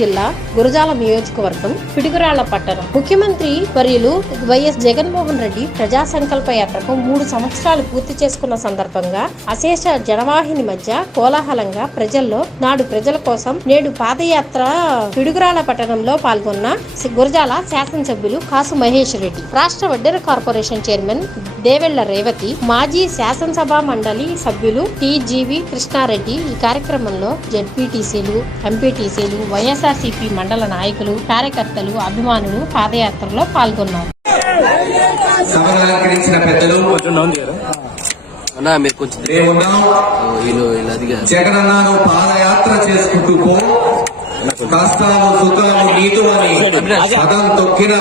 జిల్లా గురజాల నియోజకవర్గం పిడుగురాళ్ళ పట్టణం. ముఖ్యమంత్రి వర్యులు వైఎస్ జగన్మోహన్ రెడ్డి ప్రజా సంకల్ప యాత్రకు మూడు సంవత్సరాలు పూర్తి చేసుకున్న సందర్భంగా అశేష జనవాహిని మధ్య కోలాహలంగా ప్రజల్లో నాడు ప్రజల కోసం నేడు పాదయాత్ర పిడుగురాళ్ళ పట్టణంలో పాల్గొన్న గురజాల శాసనసభ్యులు కాసు మహేష్ రెడ్డి. రాష్ట్ర వడ్డెర కార్పొరేషన్ చైర్మన్ దేవెళ్ళ రేవతి మాజీ శాసనసభ మండలి సభ్యులు టీజీవి కృష్ణారెడ్డి ఈ కార్యక్రమంలో జడ్పీటీసీలు ఎంపీటీసీలు వైఎస్ఆర్ వైఎస్ఆర్సీపీ మండల నాయకులు కార్యకర్తలు అభిమానులు పాదయాత్రలో పాల్గొన్నారు. జగనన్నాను పాదయాత్ర చేసుకుంటూ పో. కష్టాలు సుఖాలు నీతు అని పదం తొక్కిన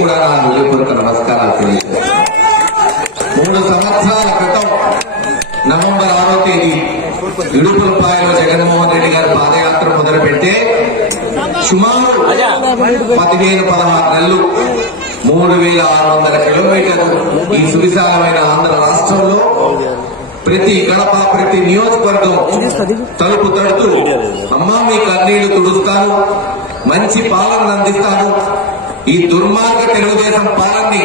కూడా నా హృదయపూర్వక నమస్కారాలు తెలియజేస్తున్నాను. మూడు సంవత్సరాల క్రితం నవంబర్ ఆరో తేదీ ఇడుపులపాయలో జగన్మోహన్ రెడ్డి గారు పాదయాత్ర మొదలు పెడితే సుమారు పదిహేను పదహారు నెలలు మూడు వేల ఆరు వందల కిలోమీటర్లు ఈ సువిశాలమైన ఆంధ్ర రాష్ట్రంలో ప్రతి గడప ప్రతి నియోజకవర్గం తలుపు తడుతూ అమ్మా మీ కన్నీళ్ళు తుడుస్తాను మంచి పాలన అందిస్తాను. ఈ దుర్మార్గ తెలుగుదేశం పాలనని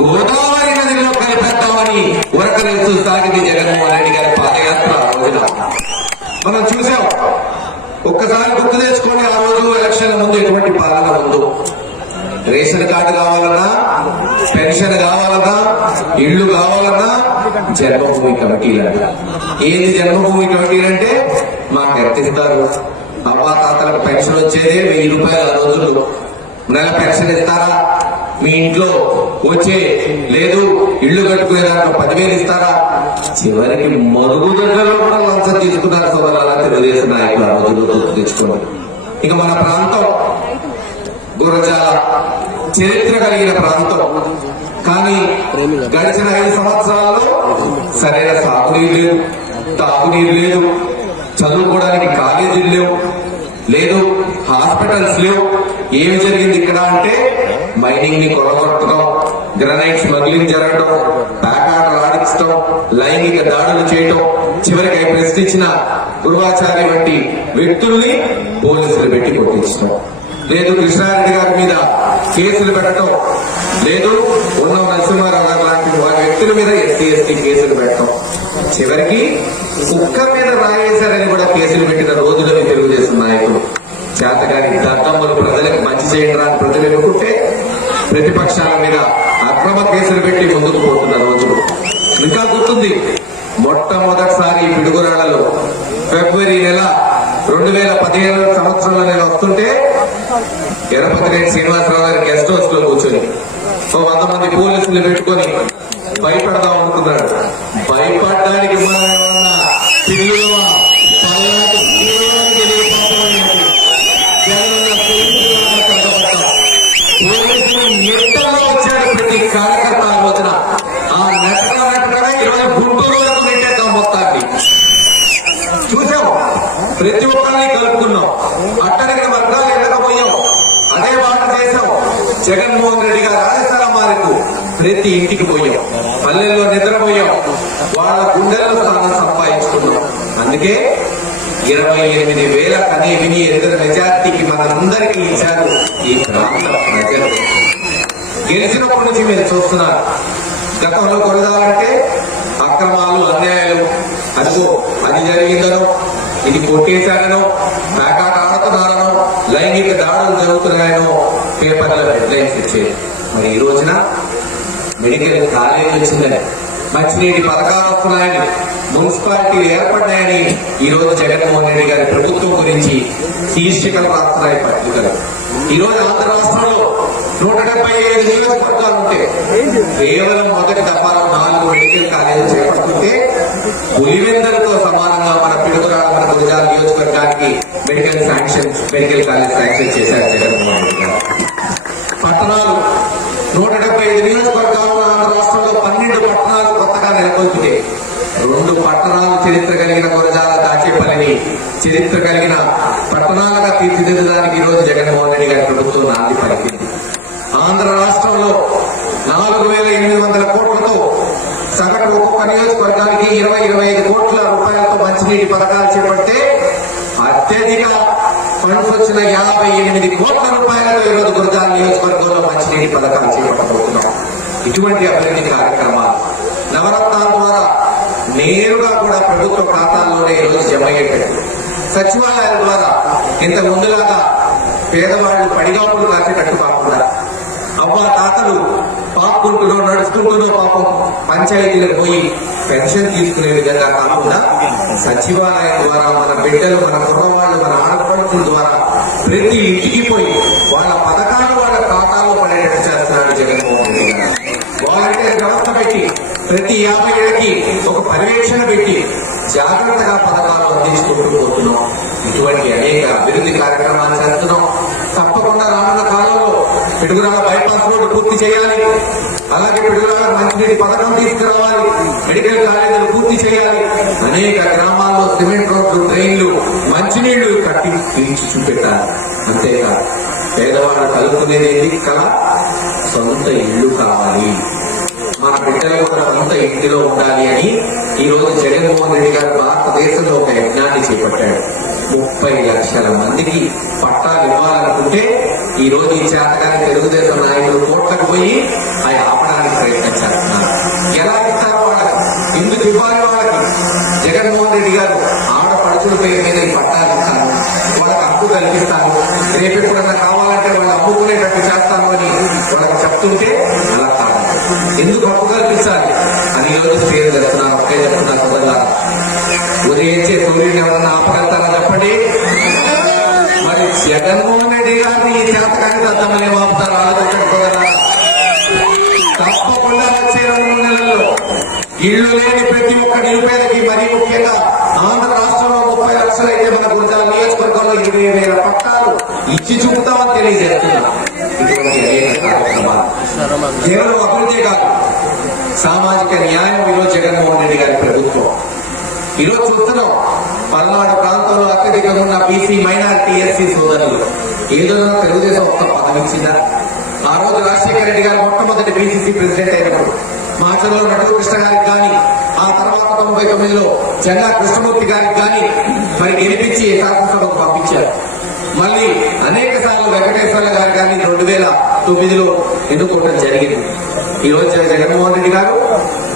గోదావరి నదిలో కలిపేద్దామని ఉరకలేస్తూ సాగింది జగన్మోహన్ రెడ్డి గారి పాదయాత్ర మనం చూసాం. ఒక్కసారి గుర్తు తెచ్చుకొని ఆ రోజు ఎలక్షన్ ముందు ఎటువంటి పాలన ఉందో రేషన్ కార్డు కావాలన్నా పెన్షన్ కావాలన్నా ఇల్లు కావాలన్నా జన్మభూమి కమిటీలంట. ఏంది జన్మభూమి కమిటీలు అంటే మాకు ఎంత ఇస్తారు? అవ్వా తాతలకు పెన్షన్ వచ్చేదే వెయ్యి రూపాయలు ఆ రోజుల్లో. నెల పెన్షన్ ఇస్తారా? మీ ఇంట్లో వచ్చే లేదు ఇల్లు కట్టుకునే దాంట్లో పదివేలు ఇస్తారా? చివరికి మరుగుదొడ్లలో కూడా లంచం తీసుకున్నారు సోదరుల తెలుగుదేశం నాయకులు. ఆ రోజుల్లో గుర్తు ఇక మన ప్రాంతం గురజాల చరిత్ర కలిగిన ప్రాంతం. కానీ గడిచిన ఐదు సంవత్సరాల్లో సరైన సాగునీరు లేదు తాగునీరు లేదు చదువుకోవడానికి కాలేజీలు లేవు లేదు హాస్పిటల్స్ లేవు. ఏమి జరిగింది ఇక్కడ అంటే మైనింగ్ని కొనగొట్టడం గ్రనైట్ స్మగ్లింగ్ జరగడం ప్యాకాటలు ఆడించడం లైంగిక దాడులు చేయడం చివరికి ప్రశ్నించిన గురువాచార్య వంటి వ్యక్తుల్ని పోలీసులు పెట్టి కొట్టించడం. లేదు కృష్ణారెడ్డి గారి మీద కేసులు పెట్టడం. లేదు ఉన్న నరసింహారావు గారు లాంటి వారి వ్యక్తుల మీద ఎస్సీ ఎస్టీ కేసులు పెట్టడం. చివరికి కుక్క మీద రాయేశారని కూడా కేసులు పెట్టిన రోజులని తెలుగుదేశం నాయకులు. చేతగాని దత్తమ్మలు ప్రజలకు మంచి చేయడానికి ప్రతిపక్షాల మీద అక్రమ కేసులు పెట్టి ముందుకు పోతున్న రోజులు. ఇంకా గుర్తుంది మొట్టమొదటిసారి పిడుగురాళ్ళలో ఫిబ్రవరి నెల రెండు వేల పదిహేను సంవత్సరంలో నేను వస్తుంటే ఎర్రపతిరెడ్డి శ్రీనివాసరావు గారి గెస్ట్ హౌస్లో కూర్చొని సో వంద మంది పోలీసులు పెట్టుకొని భయపడదాం అనుకున్నాడు. భయపడడానికి పిల్లలు జగన్మోహన్ రెడ్డి గారు రాజస్థానమాలకు ప్రతి ఇంటికి పోయాం. పల్లెల్లో నిద్రపోయాం. వాళ్ళ గుండెలను స్థానం సంపాదించుకున్నాం. అందుకే ఇరవై ఎనిమిది వేల కనీ విని ఎదురు మెజార్టీకి మనందరికీ ఇచ్చారు ఈ ప్రాంత ప్రజలు. గెలిచినప్పటి నుంచి మీరు చూస్తున్నారు. గతంలో కొనదాలంటే అక్రమాలు అన్యాయాలు అదిగో అది జరిగిందనో ఇది కొట్టేశాడనో పేకాట ఆడుతున్నారనో లైంగిక దాడులు జరుగుతున్నాయనో తెచ్చేది మరి ఈ రోజున మెడికల్ కాలేజ్ వచ్చిందని మంచినీటి పథకాలు వస్తున్నాయని మున్సిపాలిటీలు ఏర్పడ్డాయని ఈ రోజు జగన్మోహన్ రెడ్డి గారి ప్రభుత్వం గురించి శీర్షికలు రాస్తున్నాయి పత్రికలు. ఈ రోజు ఆంధ్ర రాష్ట్రంలో నూట డెబ్బై ఐదు నియోజకవర్గాలు ఉంటే కేవలం మొదటి దఫాలో నాలుగు మెడికల్ కాలేజీలు చేపడుతుంటే పులివెందరితో సమానంగా మన పిడుగురాల మన గురజాల నియోజకవర్గానికి medical sanction medical college sanction చేశారు జగన్మోహన్ రెడ్డి గారు. పట్టణాలు. నూట డెబ్బై ఐదు నియోజకవర్గాల్లో ఆంధ్ర రాష్ట్రంలో పన్నెండు పట్టణాలు కొత్తగా నెలకొల్పితే రెండు పట్టణాలు చరిత్ర కలిగిన గురజాల దాచేపల్లిని చరిత్ర కలిగిన పట్టణాలుగా తీర్చిదిద్దడానికి ఈరోజు రోజు జగన్మోహన్ రెడ్డి గారి ప్రభుత్వం నాంది పలికింది. ఆంధ్ర రాష్ట్రంలో నాలుగు వేల ఎనిమిది వందల కోట్లతో సగటు ఒక్కొక్క నియోజకవర్గానికి ఇరవై ఇరవై ఐదు కోట్ల రూపాయలతో మంచినీటి పథకాలు చేపడితే అత్యధిక ఫండ్స్ వచ్చిన యాభై ఎనిమిది కోట్ల రూపాయలతో ఈరోజు గురజాల నియోజకవర్గంలో మంచినీటి పథకాలు చేపట్టబోతున్నాం. ఇటువంటి అభివృద్ధి కార్యక్రమాలు నవరత్నాల ద్వారా నేరుగా కూడా ప్రభుత్వ ఖాతాల్లోనే ఈరోజు జమ అయ్యేటట్టు. సచివాలయాల ద్వారా ఇంత ముందులాగా పేదవాళ్ళు పడిగాపులు కాసేటట్టు కాకుండా అవ్వ తాతలు పాపుకుంటున్నో నడుచుకుంటున్నో పాపం పంచాయతీలకు పోయి పెన్షన్ తీసుకునే విధంగా కాకుండా సచివాలయం ద్వారా మన బిడ్డలు మన కుర్రవాళ్ళు మన ఆడపడుతుల ద్వారా ప్రతి ఇంటికి పోయి వాళ్ళ పథకాలు వాళ్ళ ఖాతాలో పడేటట్టు చేస్తున్నాడు జగన్మోహన్ రెడ్డి వాలంటీర్ వ్యవస్థ పెట్టి ప్రతి యాభై ఏళ్ళకి ఒక పర్యవేక్షణ పెట్టి జాగ్రత్తగా పథకాలు అందించుకుంటూ పోతున్నాం. ఇటువంటి అనేక అభివృద్ధి కార్యక్రమాలు చేస్తున్నాం. తప్పకుండా రానున్న కాలంలో పిడుగురాల పూర్తి చేయాలి. అలాగే పిడుగురాల మంచినీటి పథకం తీసుకురావాలి. మెడికల్ కాలేజీలు పూర్తి చేయాలి. అనేక గ్రామాల్లో సిమెంట్ రోడ్లు ట్రైన్లు మంచినీళ్ళు కట్టి తీర్చి చూపెట్టాలి. అంతేకాదు పేదవాళ్ళు కలుపుకునేది కళ? సొంత ఇల్లు కావాలి. మన బిడ్డలు కూడా సొంత ఇంటిలో ఉండాలి అని ఈ రోజు జగన్మోహన్ రెడ్డి గారు భారతదేశంలో ఒక యజ్ఞాన్ని చేపట్టాడు. ముప్పై లక్షల మందికి పట్టాలు ఇవ్వాలనుకుంటే ఈ రోజు ఈ చేతగాని తెలుగుదేశం నాయకులు కోట్లకు పోయి అవి ఆపడానికి ప్రయత్నం చేస్తున్నారు ఎలా ఇస్తారు వాళ్ళకి ఎందుకు ఇవ్వాలి వాళ్ళకి? జగన్మోహన్ రెడ్డి గారు ఆడపడుచుల పేరు మీద ఈ పట్టాలు ఇస్తారు వాళ్ళకి హక్కు కల్పిస్తారు. రేపు ఎప్పుడన్నా కావాలంటే వాళ్ళు అమ్ముకునేటట్టు చేస్తాను అని వాళ్ళకి చెప్తుంటే అలా కాదు. ఎందుకు హక్కు కల్పించాలి? అని ఈ రోజు పేరు చెప్తున్నారు ఒకే చెప్తున్నారు కదా ఉదయించే సూర్యుని ఎవరన్నా ఆపగలుగుతారా చెప్పండి? జగన్మోహన్ రెడ్డి గారు ఈ చేతకాని అర్థమని ఆపుతారు ఆలోచించుకోగలరా తప్పకుండా వచ్చే రెండు నెలల్లో ఇల్లు లేని ప్రతి ఒక్క నిరుపేదకి మరీ ముఖ్యంగా ఆంధ్ర రాష్ట్రంలో ముప్పై లక్షలు అయితే మన గుంజాల నియోజకవర్గంలో ఇరవై వేల పట్టాలు ఇచ్చి చూపుతామని తెలియజేస్తున్నారు. కేవలం అభివృద్ధి కాదు సామాజిక న్యాయం ఈరోజు జగన్మోహన్ రెడ్డి గారి ప్రభుత్వం. ఈరోజు చూస్తున్నాం. పల్నాడు ప్రాంతంలో అత్యధికంగా ఉన్న బీసీ మైనారిటీ ఎస్సీ సోదరులు. ఏదో తెలుగుదేశం ఒక్క పదం ఇచ్చిందా? ఆ రోజు రాజశేఖర రెడ్డి గారు మొట్టమొదటి బీసీసీ ప్రెసిడెంట్ అయినప్పుడు మాచర్లో నటుడు కృష్ణ గారికి కానీ ఆ తర్వాత తొంభై తొమ్మిదిలో జెండా కృష్ణమూర్తి గారికి కానీ మరి గెలిపించి శాసనసభకు పంపించారు. మళ్ళీ అనేక సార్లు వెంకటేశ్వర గారు కానీ రెండు వేల తొమ్మిదిలో ఎన్నుకోవడం జరిగింది. ఈ రోజు జగన్మోహన్ రెడ్డి గారు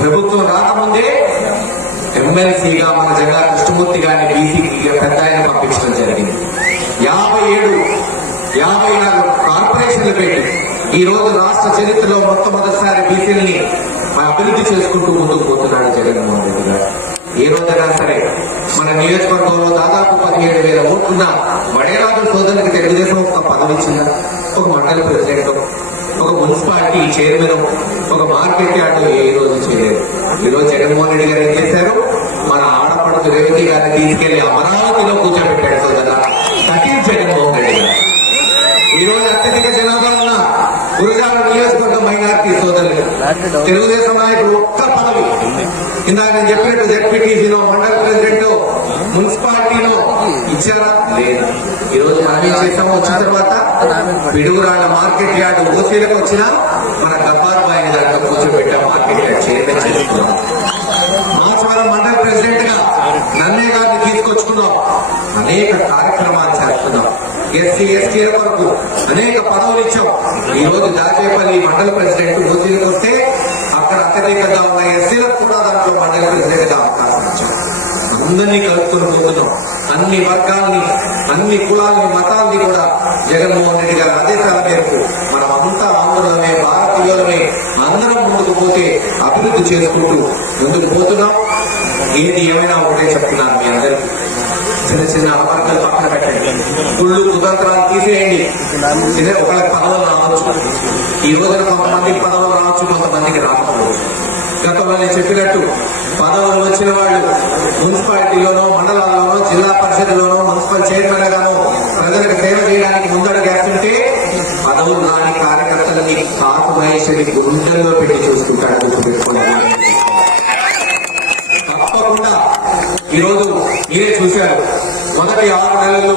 ప్రభుత్వం రాకముందే ఎమ్మెల్సీగా మన జగన్ కృష్ణమూర్తి గారిని బీసీకి పెద్ద ఆయన పంపించడం జరిగింది. యాభై ఏడు యాభై నాలుగు కార్పొరేషన్లు పెట్టి ఈ రోజు రాష్ట్ర చరిత్రలో మొట్టమొదటిసారి బీసీలని అభివృద్ధి చేసుకుంటూ ముందుకు పోతున్నాడు జగన్మోహన్ రెడ్డి గారు. ఏ రోజైనా సరే మన నియోజకవర్గంలో దాదాపు పదిహేడు వేల ఓట్లున్న వడేరాజు సోదరునికి తెలుగుదేశం ఒక పదవి ఇచ్చిందా ఒక మండల ప్రెసిడెంట్ ఒక మున్సిపాలిటీ చైర్మన్ ఒక మార్కెట్ యార్డ్ ఏ రోజు చేయలేదు. ఈరోజు జగన్మోహన్ రెడ్డి గారు ఏం చేశారు? మన ఆడపడుతు రేవతి గారిని తీసుకెళ్ళి అమరావతిలో కూర్చోబెట్టాడు సోదరా సతీష్ జగన్మోహన్ రెడ్డి గారు. ఈరోజు అత్యధిక జనాభా ఉన్న గురజాల నియోజకవర్గ మైనార్టీ సోదరులు తెలుగుదేశం నాయకుడు ఒక్క పదవి. ఇందాక నేను చెప్పినట్టు జెడ్పీటీసీలో మండల ప్రెసిడెంట్ మున్సిపాలిటీలో ఇచ్చారా? లేదు? ఈ రోజు మనం ఏం చేసాము వచ్చిన తర్వాత పిడుగురాళ్ళ మార్కెట్ యార్డ్ ఓసీలకు వచ్చిన మన గబ్బార్ బాయిని దాంట్లో కూర్చోబెట్టాం మార్కెట్ యార్డ్ చైర్మన్ చేసుకున్నాం మాచవరం మండల ప్రెసిడెంట్గా నన్నే గారిని తీసుకొచ్చుకున్నాం. అనేక కార్యక్రమాలు చేస్తున్నాం. ఎస్సీ ఎస్టీల వరకు అనేక పదవులు ఇచ్చాం. ఈ రోజు దాచేపల్లి మండల ప్రెసిడెంట్ ఓసీలకు వస్తే అక్కడ అత్యధికంగా ఉన్న ఎస్సీలకు కూడా దాంట్లో మండల ప్రెసిడెంట్గా అవకాశం ఇచ్చాం. అందరినీ కలుపుకొని పోతున్నాం. అన్ని వర్గాల్ని అన్ని కులాల్ని మతాల్ని కూడా జగన్మోహన్ రెడ్డి గారి ఆదేశాల మేరకు మనం అంతా ఆంధ్రులమే భారతీయులమే అందరం ముందుకు పోతే అభివృద్ధి చేసుకుంటూ ముందుకు పోతున్నాం. ఏది ఏమైనా ఒకటే చెప్తున్నాను మీ అందరికీ. చిన్న చిన్న అలవాట్లు పక్కన పెట్టండి. గుళ్ళు కుతంత్రాలు తీసేయండి. ఇదే ఒకళ్ళకి పదవులు రావచ్చు. ఈ రోజున కొంతమందికి పదవులు రావచ్చు కొంతమందికి రాకపోవచ్చు. గతంలో నేను చెప్పినట్టు పదవులు వచ్చిన వాళ్ళు మున్సిపాలిటీలోనో మండలాల్లోనో జిల్లా పరిషత్లోనో మున్సిపల్ చైర్మన్ గానో ప్రజలకు సేవ చేయడానికి ముందడుగేస్తుంటే పదవులు రాని కార్యకర్తలని కాపు మహేశ్వరి గుండెల్లో పెట్టి చూసుకుంటాడు గుర్తుపెట్టుకోండి తప్పకుండా ఈరోజు మీరే చూశారు. మొదటి ఆరు నెలలు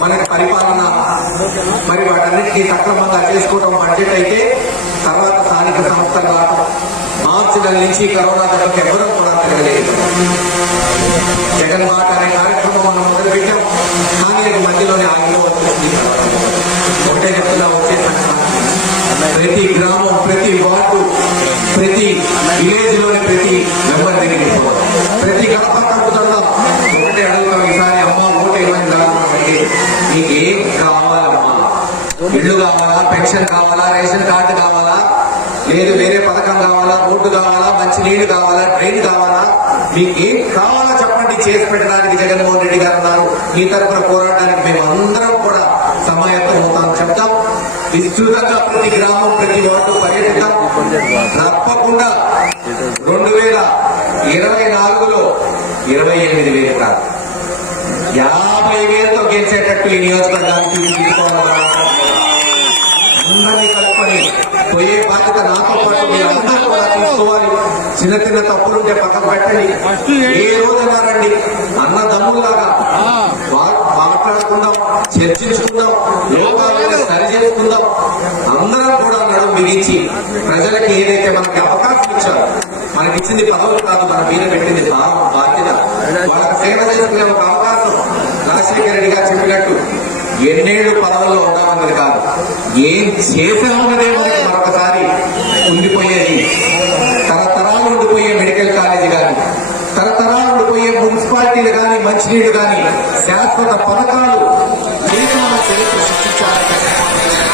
మనకి పరిపాలన మరి వాటన్నిటికీ సక్రమంగా చేసుకోవడం బడ్జెట్ అయితే తర్వాత స్థానిక సంస్థలు రావడం మార్చి నెల నుంచి కరోనా దెబ్బకి ఎవరూ కూడా తగ్గలేదు జగన్ మాట అనే కార్యక్రమం మనం మొదలుపెట్టాం. కానీ అది మధ్యలోనే ఆగిపోతుంది ఒకటే చెప్తున్నా వచ్చేసాను ప్రతి గ్రామం ప్రతి వార్డు ప్రతి విలేజ్లోని ప్రతి రేషన్ కావాలా? రేషన్ కార్డు కావాలా? లేదు వేరే పథకం కావాలా? రోడ్డు కావాలా? మంచి నీళ్ళు కావాలా? ట్రైన్ కావాలా? మీకు ఏం కావాలో చెప్పండి. చేసి పెట్టడానికి జగన్మోహన్ రెడ్డి గారు ఉన్నారు. ఈ తరఫున పోరాటానికి మేము అందరం కూడా సమాయత్తం అవుతాం. చెప్తాం. విస్తృతంగా ప్రతి గ్రామం ప్రతి వార్డు పర్యటిద్దాం తప్పకుండా రెండు వేల ఇరవై నాలుగులో ఇరవై ఎనిమిది వేలు కాదు. యాభై వేలతో గెలిచేటట్టు ఈ నియోజకవర్గానికి తీసుకోవాలి కలుపుకొని పోయే బాధ్యత నాతో పాటు మీరందరూ కూడా తీసుకోవాలి. చిన్న చిన్న తప్పులుంటే పక్కన పెట్టండి. ఏ రోజైనా రండి. అన్న దమ్ముల్లాగా వా- మాట్లాడుకుందాం చర్చించుకుందాం లోకాలను సరి చేసుకుందాం. అందరం కూడా నడుము బిగించి ప్రజలకి ఏదైతే మనకి అవకాశం ఇచ్చారో మనకి ఇచ్చింది పదవులు కాదు మన మీద పెట్టింది భావం బాధ్యత. వాళ్ళకి సేవ చేసుకునే ఒక అవకాశం. రాజశేఖర రెడ్డి గారు చెప్పినట్టు ఎన్నేళ్ళు పదవుల్లో ఉన్నామన్నది కాదు. ఏం చేసామన్నదే మనకి మరొకసారి ఉండిపోయేది. తరతరాలు ఉండిపోయే మెడికల్ కాలేజీ కానీ తరతరాలు ఉండిపోయే మున్సిపాలిటీలు కానీ మంచినీళ్ళు కానీ శాశ్వత పథకాలు చేసి చరిత్ర సృష్టించాలి